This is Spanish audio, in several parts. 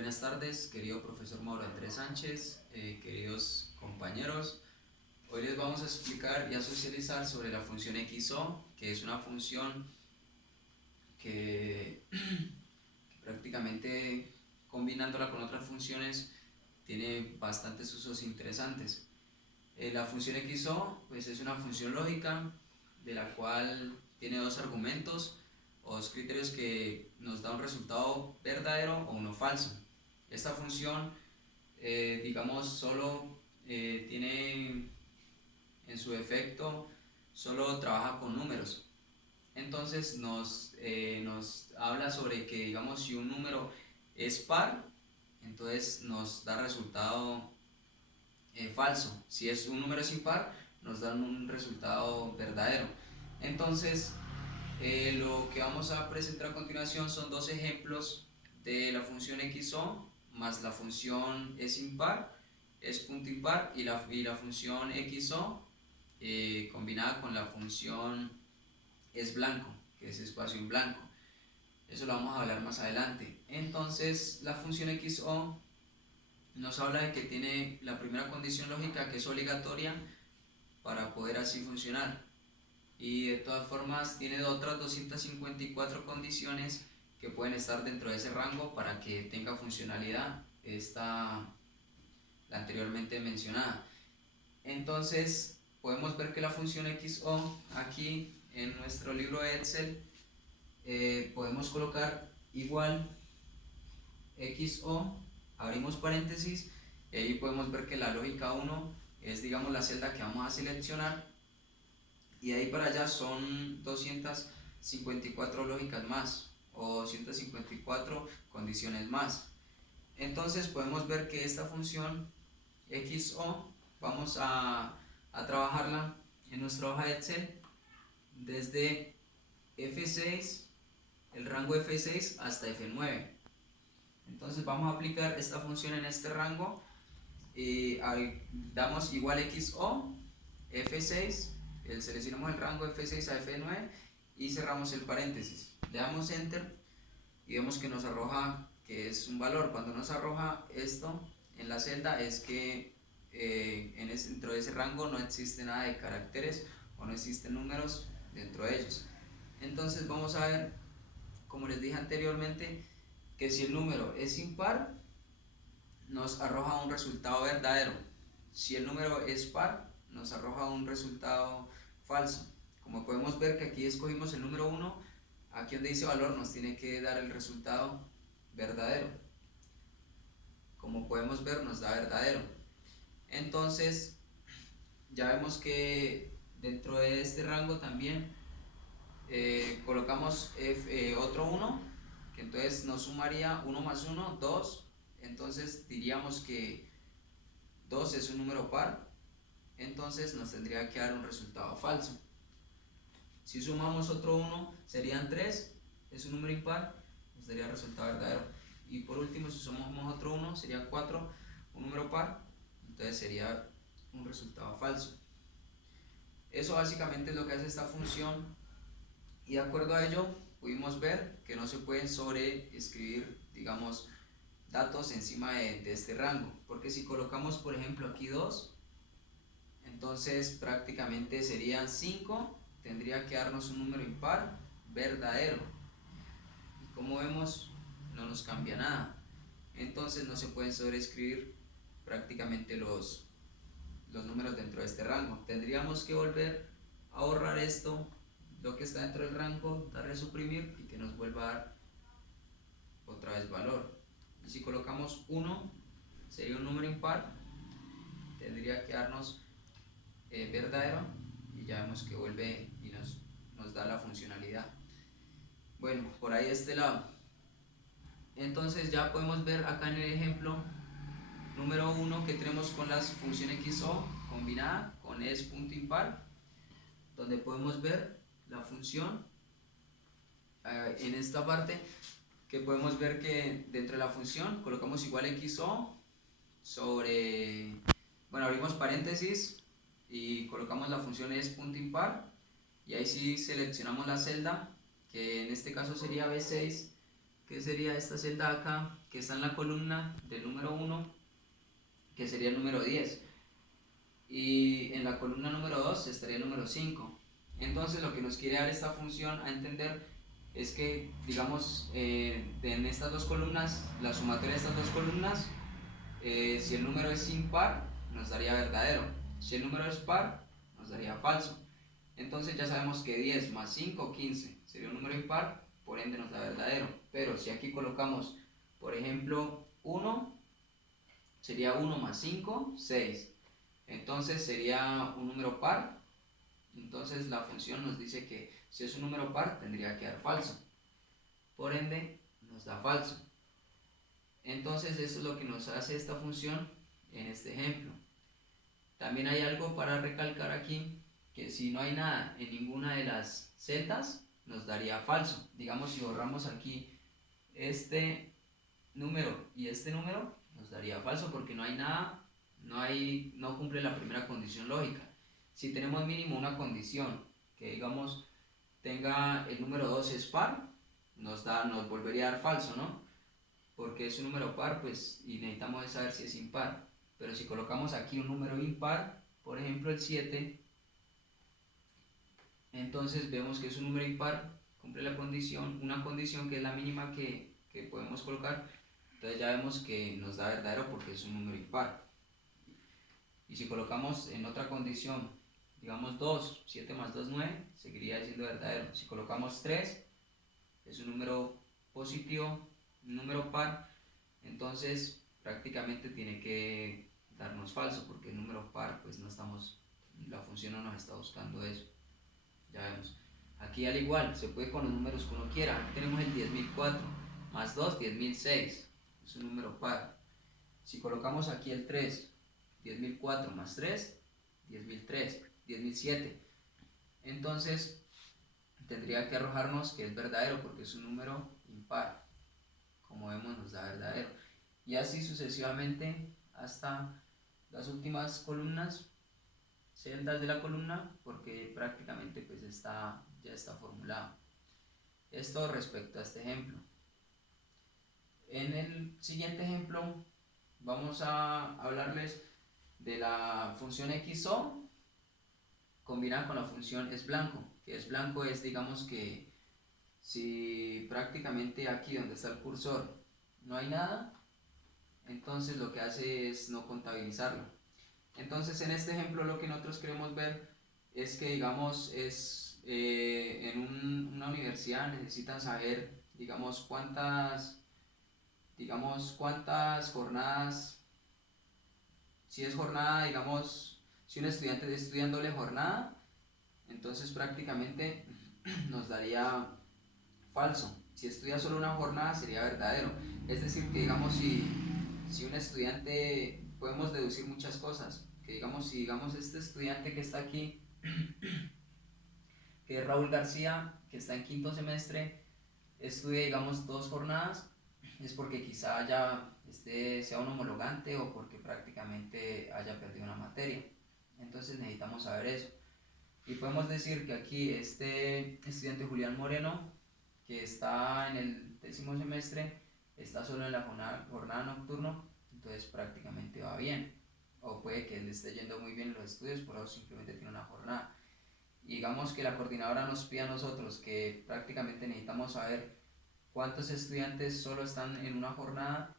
buenas tardes, querido profesor Mauro Andrés Sánchez, queridos compañeros. Hoy les vamos a explicar y a socializar sobre la función XO, que es una función que prácticamente combinándola con otras funciones tiene bastantes usos interesantes. La función XO pues, es una función lógica de la cual tiene dos argumentos o dos criterios que nos da un resultado verdadero o uno falso. Esta función, digamos, solo tiene en su efecto, solo trabaja con números. Entonces nos habla sobre que, digamos, si un número es par, entonces nos da resultado falso. Si es un número es impar, nos dan un resultado verdadero. Entonces, lo que vamos a presentar a continuación son dos ejemplos de la función XO más la función es impar, es punto impar, y la función XO combinada con la función es blanco, que es espacio en blanco. Eso lo vamos a hablar más adelante. Entonces, la función XO nos habla de que tiene la primera condición lógica, que es obligatoria para poder así funcionar, y de todas formas tiene otras 254 condiciones que pueden estar dentro de ese rango para que tenga funcionalidad esta la anteriormente mencionada. Entonces podemos ver que la función XO aquí en nuestro libro de Excel podemos colocar igual XO, abrimos paréntesis, y ahí podemos ver que la lógica 1 es, digamos, la celda que vamos a seleccionar, y de ahí para allá son 254 lógicas más o 254 condiciones más. Entonces podemos ver que esta función XO vamos a trabajarla en nuestra hoja de Excel desde F6, el rango F6 hasta F9. Entonces vamos a aplicar esta función en este rango y damos igual XO, F6, seleccionamos el rango F6 a F9 y cerramos el paréntesis. Le damos Enter y vemos que nos arroja que es un valor. Cuando nos arroja esto en la celda es que dentro de ese rango no existe nada de caracteres o no existen números dentro de ellos. Entonces vamos a ver, como les dije anteriormente, que si el número es impar, nos arroja un resultado verdadero. Si el número es par, nos arroja un resultado falso. Como podemos ver que aquí escogimos el número 1, aquí donde dice valor nos tiene que dar el resultado verdadero. Como podemos ver, nos da verdadero. Entonces ya vemos que dentro de este rango también colocamos otro 1, que entonces nos sumaría 1 más 1, 2. Entonces diríamos que 2 es un número par, entonces nos tendría que dar un resultado falso. Si sumamos otro 1 serían 3, es un número impar, nos daría resultado verdadero. Y por último, si sumamos otro 1 sería 4, un número par, entonces sería un resultado falso. Eso básicamente es lo que hace esta función, y de acuerdo a ello pudimos ver que no se pueden sobreescribir, digamos, datos encima de este rango, porque si colocamos por ejemplo aquí 2, entonces prácticamente serían 5, tendría que darnos un número impar verdadero, y como vemos no nos cambia nada. Entonces no se pueden sobreescribir prácticamente los números dentro de este rango. Tendríamos que volver a borrar esto, lo que está dentro del rango, darle a suprimir y que nos vuelva a dar otra vez valor. Y si colocamos 1, sería un número impar, tendría que darnos verdadero, y ya vemos que vuelve y nos da la funcionalidad. Bueno, por ahí de este lado. Entonces ya podemos ver acá en el ejemplo número 1 que tenemos con las funciones XO combinada con es.impar, donde podemos ver la función en esta parte, que podemos ver que dentro de la función colocamos igual XO sobre, bueno, abrimos paréntesis y colocamos la función es.impar, y ahí sí seleccionamos la celda, que en este caso sería B6, que sería esta celda acá, que está en la columna del número 1, que sería el número 10. Y en la columna número 2 estaría el número 5. Entonces lo que nos quiere dar esta función a entender es que, digamos, en estas dos columnas, la sumatoria de estas dos columnas, si el número es impar, nos daría verdadero. Si el número es par, nos daría falso. Entonces ya sabemos que 10 más 5, 15, sería un número impar, por ende nos da verdadero. Pero si aquí colocamos, por ejemplo, 1, sería 1 más 5, 6. Entonces sería un número par. Entonces la función nos dice que si es un número par, tendría que dar falso. Por ende, nos da falso. Entonces eso es lo que nos hace esta función en este ejemplo. También hay algo para recalcar aquí, que si no hay nada en ninguna de las celdas, nos daría falso. Digamos, si borramos aquí este número y este número, nos daría falso porque no hay nada, no cumple la primera condición lógica. Si tenemos mínimo una condición que, digamos, tenga el número 2 es par, nos volvería a dar falso, ¿no? Porque es un número par, pues, y necesitamos saber si es impar. Pero si colocamos aquí un número impar, por ejemplo el 7, entonces vemos que es un número impar, cumple la condición, una condición que es la mínima que podemos colocar, entonces ya vemos que nos da verdadero porque es un número impar. Y si colocamos en otra condición, digamos 2, 7 más 2, 9, seguiría siendo verdadero. Si colocamos 3, es un número positivo, un número par, entonces prácticamente tiene que darnos falso porque el número par, pues no estamos, la función no nos está buscando eso. Ya vemos. Aquí al igual, se puede con los números que uno quiera. Aquí tenemos el 10.004 más 2, 10.006, es un número par. Si colocamos aquí el 3, 10.004 más 3, 10.003, 10.007, entonces tendría que arrojarnos que es verdadero porque es un número impar. Como vemos, nos da verdadero. Y así sucesivamente hasta las últimas columnas, celdas de la columna, porque prácticamente pues ya está formulado. Esto respecto a este ejemplo. En el siguiente ejemplo vamos a hablarles de la función XO combinada con la función es blanco, que es blanco es, digamos, que si prácticamente aquí donde está el cursor no hay nada, entonces lo que hace es no contabilizarlo. Entonces en este ejemplo lo que nosotros queremos ver es que, digamos, en una universidad necesitan saber, digamos, cuántas jornadas, si es jornada, digamos, si un estudiante estudia en doble jornada, entonces prácticamente nos daría falso. Si estudia solo una jornada sería verdadero. Es decir, que digamos si un estudiante, podemos deducir muchas cosas, que digamos si digamos este estudiante que está aquí, que es Raúl García, que está en quinto semestre, estudia digamos 2 jornadas, es porque quizá sea un homologante o porque prácticamente haya perdido una materia. Entonces necesitamos saber eso. Y podemos decir que aquí este estudiante Julián Moreno, que está en el 10.º semestre, está solo en la jornada nocturna, entonces prácticamente va bien. O puede que le esté yendo muy bien en los estudios, por eso simplemente tiene una jornada. Y digamos que la coordinadora nos pide a nosotros que prácticamente necesitamos saber cuántos estudiantes solo están en una jornada,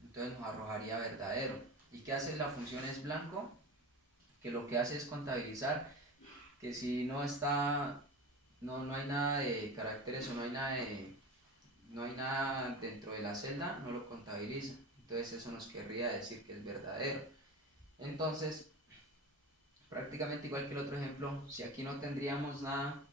entonces nos arrojaría verdadero. ¿Y qué hace la función es blanco? Que lo que hace es contabilizar que si no hay nada de caracteres o no hay nada dentro de la celda, no lo contabiliza. Entonces eso nos querría decir que es verdadero. Entonces, prácticamente igual que el otro ejemplo, si aquí no tendríamos nada,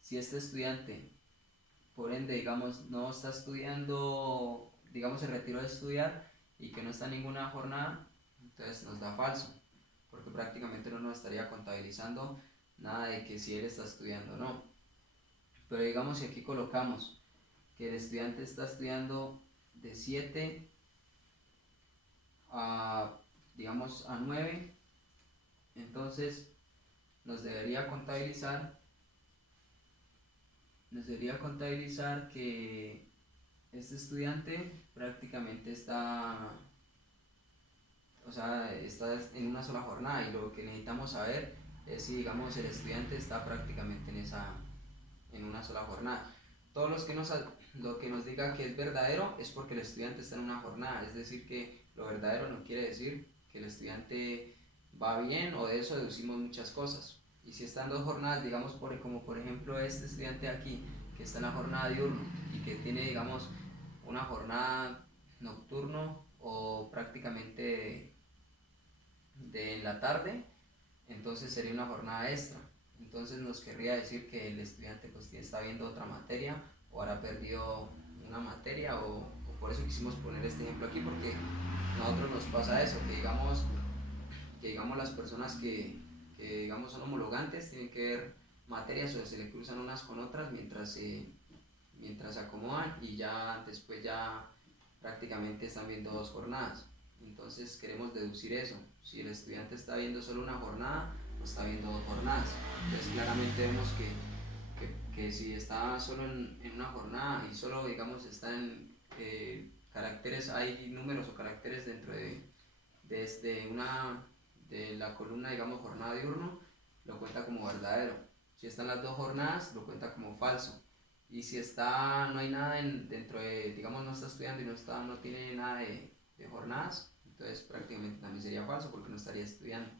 si este estudiante, por ende, digamos, no está estudiando, digamos, se retiró de estudiar y que no está en ninguna jornada, entonces nos da falso, porque prácticamente no nos estaría contabilizando nada de que si él está estudiando o no. Pero digamos si aquí colocamos que el estudiante está estudiando de 7 a, digamos, a 9, entonces nos debería contabilizar que este estudiante prácticamente está, o sea, está en una sola jornada, y lo que necesitamos saber es si, digamos, el estudiante está prácticamente en una sola jornada. Todos lo que nos diga que es verdadero es porque el estudiante está en una jornada, es decir, que lo verdadero no quiere decir que el estudiante va bien, o de eso deducimos muchas cosas. Y si están dos jornadas, digamos, como por ejemplo este estudiante aquí, que está en la jornada diurno y que tiene, digamos, una jornada nocturno o prácticamente de la tarde, entonces sería una jornada extra. Entonces nos querría decir que el estudiante pues está viendo otra materia, o habrá perdido una materia, o por eso quisimos poner este ejemplo aquí, porque a nosotros nos pasa eso, que digamos las personas que digamos son homologantes tienen que ver materias o se le cruzan unas con otras mientras se acomodan, y ya después ya prácticamente están viendo dos jornadas. Entonces queremos deducir eso. Si el estudiante está viendo solo una jornada, pues está viendo dos jornadas. Entonces claramente vemos que si está solo en una jornada y solo, digamos, están caracteres, hay números o caracteres dentro desde de la columna, digamos, jornada diurno, lo cuenta como verdadero. Si están las dos jornadas, lo cuenta como falso. Y si no hay nada dentro digamos, no está estudiando y no tiene nada de jornadas, entonces prácticamente también sería falso porque no estaría estudiando.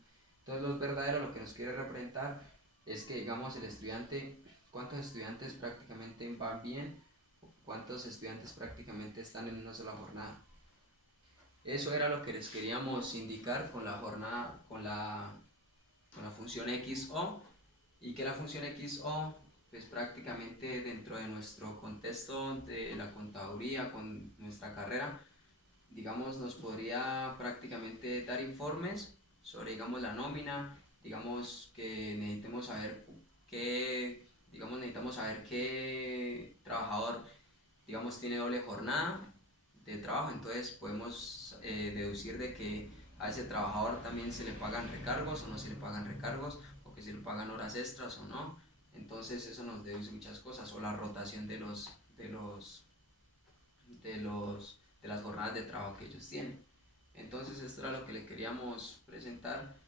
Entonces lo verdadero, lo que nos quiere representar es que, digamos, el estudiante, cuántos estudiantes prácticamente van bien, o cuántos estudiantes prácticamente están en una sola jornada. Eso era lo que les queríamos indicar con la jornada, con la función XO, y que la función XO, pues prácticamente dentro de nuestro contexto de la contaduría, con nuestra carrera, digamos, nos podría prácticamente dar informes sobre, digamos, la nómina, digamos que necesitamos saber qué trabajador, digamos, tiene doble jornada de trabajo. Entonces podemos deducir de que a ese trabajador también se le pagan recargos o no se le pagan recargos, o que se le pagan horas extras o no. Entonces eso nos deduce muchas cosas, o la rotación de las jornadas de trabajo que ellos tienen. Entonces esto era lo que le queríamos presentar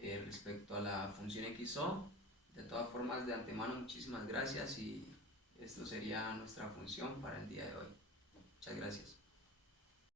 respecto a la función XO. De todas formas, de antemano, muchísimas gracias, y esto sería nuestra función para el día de hoy. Muchas gracias.